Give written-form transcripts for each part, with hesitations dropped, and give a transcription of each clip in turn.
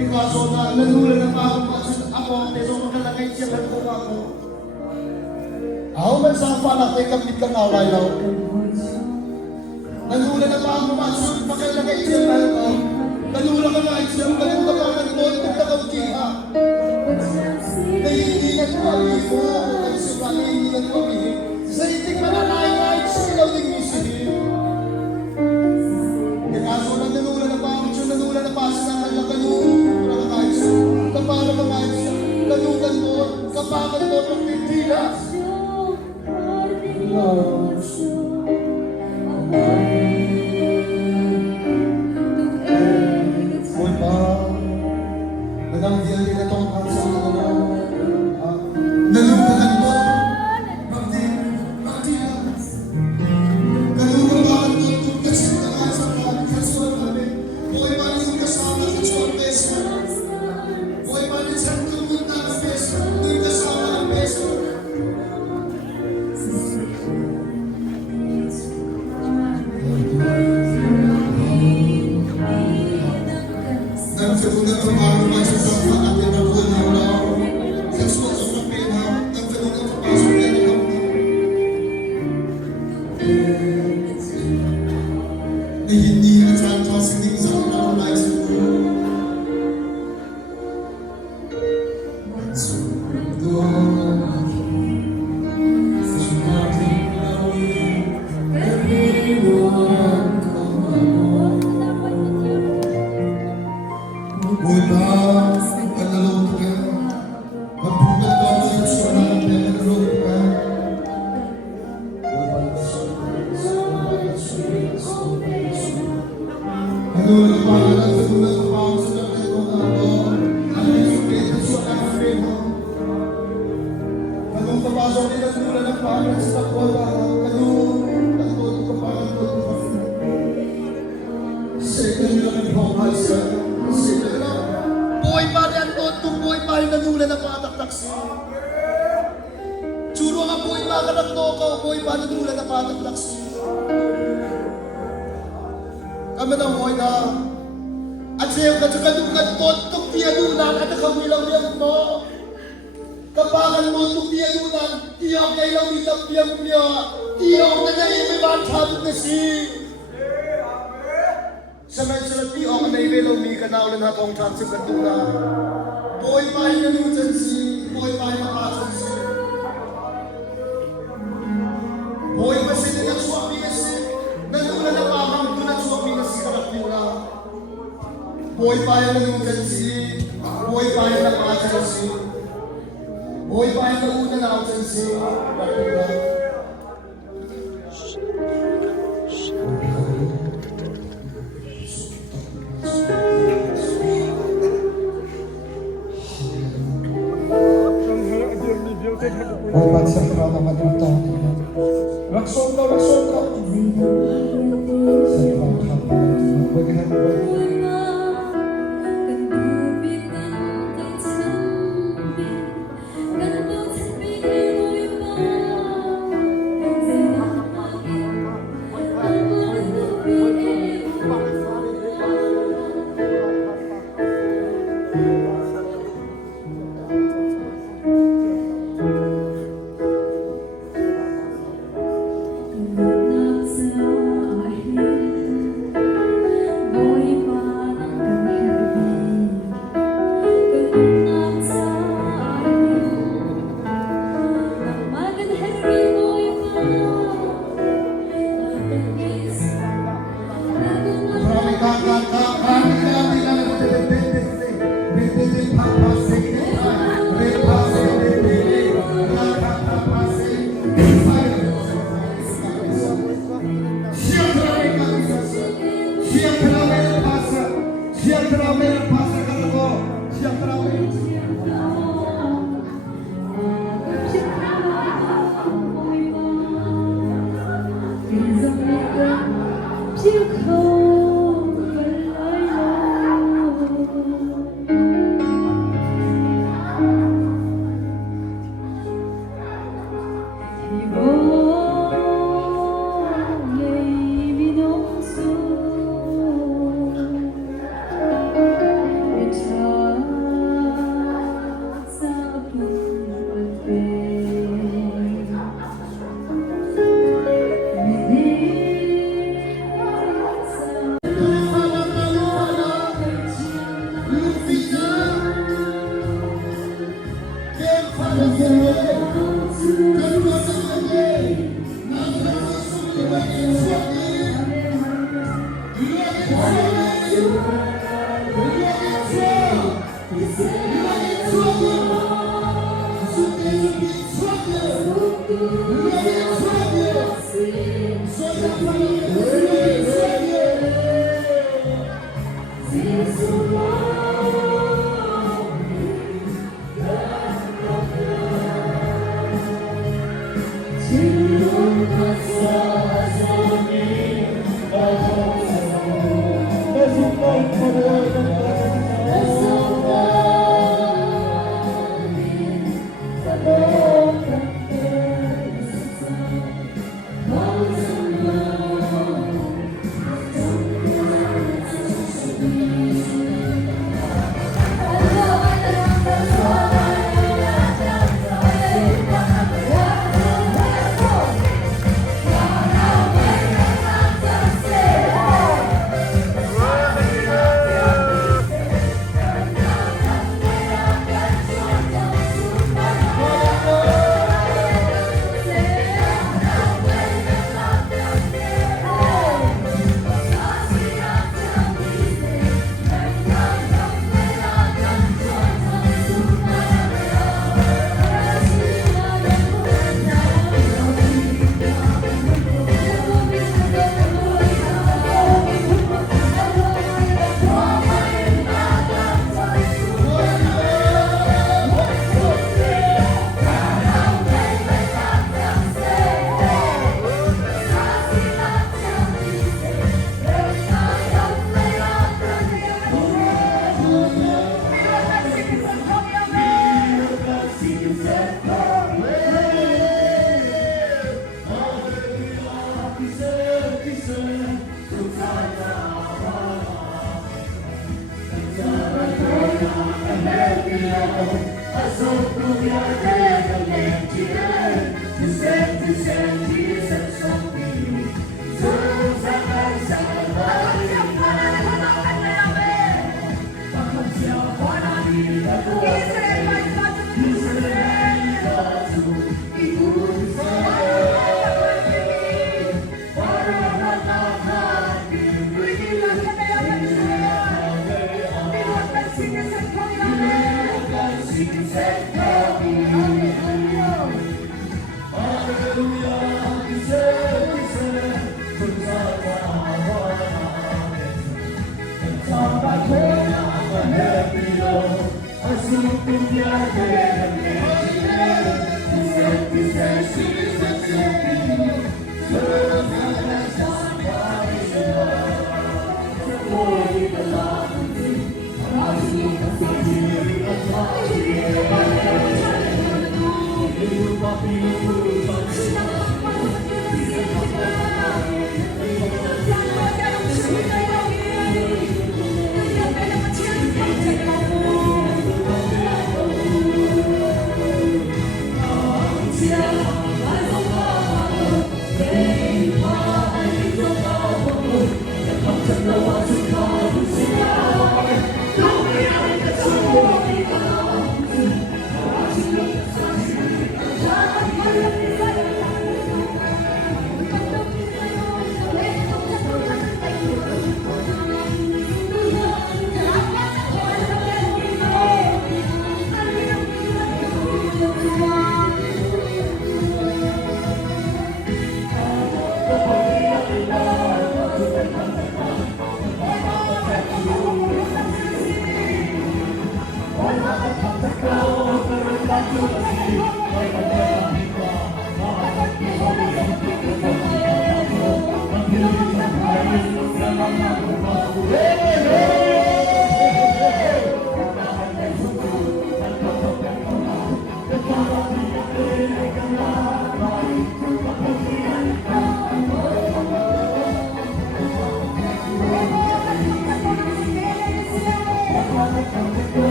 Ikaso na nanulan na pa ako, teso makalagay siya ng kuha ko. Ako man sa panak, ay kapit kang away na ako. Nanulan na pa ako, makalagay siya ng ko. Nanulan ka nga siya, nanulan ka pa ng doon, nagkakaw kiha. Nahihingan ko ang ito, ay siya nahihingan ko ang ito. Sa itik mananay-ay, siya din misihin. Ikaso na nanulan na pa ako, nanulan na pa siya ng nagkakalong. Kapala mga siya, lalugan mo, kapakan mo, pagtitila. Uy pa, naganggiyan din na itong kansa na nalugan mo, pagtitila. Nalugan mo, kasi naman sa kasuan namin. Uy pa, rin kasama sa suwan beso. Hoy, paano sa tumunta ng beso? Hindi kasama ng beso. Nagsabunan ng mga sa sofa at pinagbuhan na wala ako. Sa suot sa kapina, nagsabunan ng pasok na ito. Na hindi na sa atas, hindi sa mga lahat sa buhay. Boy pa rin ang totong boy pa rin nanula na patak-tak siya. Tsuro nga boy pa ka nagtokaw, boy pa nanula na patak-tak siya. Kami na boy na. At sa'yo ka sa kadungan totong piyadunan at nakawilaw-wilaw mo. Kapangan mo itong piyadunan, tiyaw kayo lang itang piyang niya. Tiyaw na na yung may matabot na siya. Sa may salati ako na ibilaw mi ka na ulan hapong transip ng tuna. Boy pa yung nanutan si, boy pa yung makasan si. Boy pa sila ng suwami kasi, nanulan na pamang doon ang suwami kasi karap nila. Boy pa yung nanutan si, boy pa yung makasan si. Boy pa yung nauna na ako si, karap nila. Obat sa prada madunta. Lakson ka. Sa ibang kapal, magbagihan mo.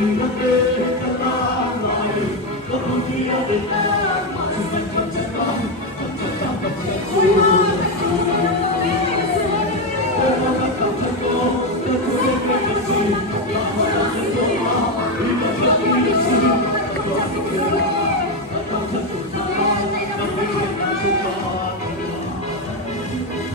Hãy subscribe cho kênh Ghiền Mì Gõ để không bỏ lỡ